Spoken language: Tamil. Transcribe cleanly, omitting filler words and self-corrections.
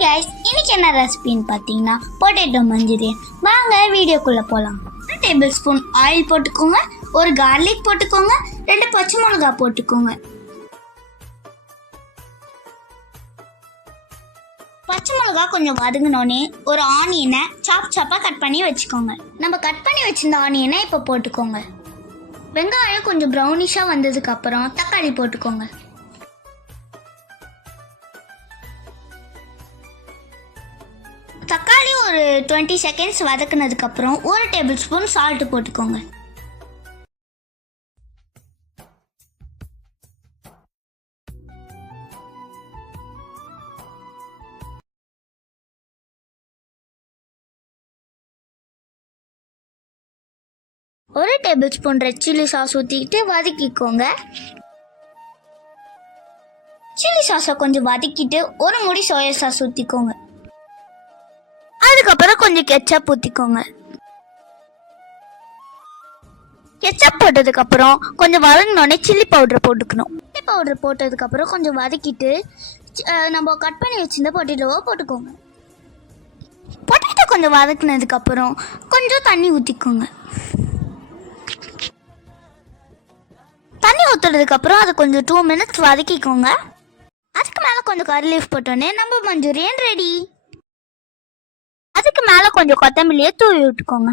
ஹாய் கைஸ், இன்னைக்கு என்ன ரெசிபின்னு பார்த்தீங்கன்னா பொட்டேட்டோ மஞ்சூரியன். வாங்க வீடியோக்குள்ளே போகலாம். 1 டேபிள் ஸ்பூன் ஆயில் போட்டுக்கோங்க, ஒரு கார்லிக் போட்டுக்கோங்க, 2 பச்சை மிளகா போட்டுக்கோங்க. பச்சை மிளகா கொஞ்சம் வதங்கினோடனே ஒரு ஆனியனை சாப்பாக கட் பண்ணி வச்சுக்கோங்க. நம்ம கட் பண்ணி வச்சிருந்த ஆனியனை இப்போ போட்டுக்கோங்க. வெங்காயம் கொஞ்சம் ப்ரௌனிஷாக வந்ததுக்கப்புறம் தக்காளி போட்டுக்கோங்க. தக்காளி ஒரு 20 செகண்ட்ஸ் வதக்குனதுக்கப்புறம் 1 டேபிள் ஸ்பூன் சால்ட்டு போட்டுக்கோங்க. ஒரு tablespoon red chilli sauce ஊற்றிக்கிட்டு வதக்கிக்கோங்க. சில்லி சாஸை கொஞ்சம் வதக்கிட்டு ஒரு முடி சோயா சாஸ் ஊற்றிக்கோங்க. அதுக்கப்புறம் கொஞ்சம் கெச்சப் ஊற்றிக்கோங்க. கெச்சப் போட்டதுக்கப்புறம் கொஞ்சம் வதங்கினோடனே சில்லி பவுடர் போட்டுக்கணும். சில்லி பவுடர் போட்டதுக்கப்புறம் கொஞ்சம் வதக்கிட்டு நம்ம கட் பண்ணி வச்சிருந்த பொட்டேட்டோவை போட்டுக்கோங்க. பொட்டேட்டோ கொஞ்சம் வதக்குனதுக்கப்புறம் கொஞ்சம் தண்ணி ஊற்றிக்கோங்க. தண்ணி ஊற்றுறதுக்கப்புறம் அதை கொஞ்சம் 2 மினிட்ஸ் வதக்கிக்கோங்க. அதுக்கு மேலே கொஞ்சம் கறி லீஃப் போட்டோன்னே நம்ம மஞ்சூரியன் ரெடி. அதுக்கு மேலே கொஞ்சம் கொத்தமல்லியை தூவி விட்டுக்கோங்க.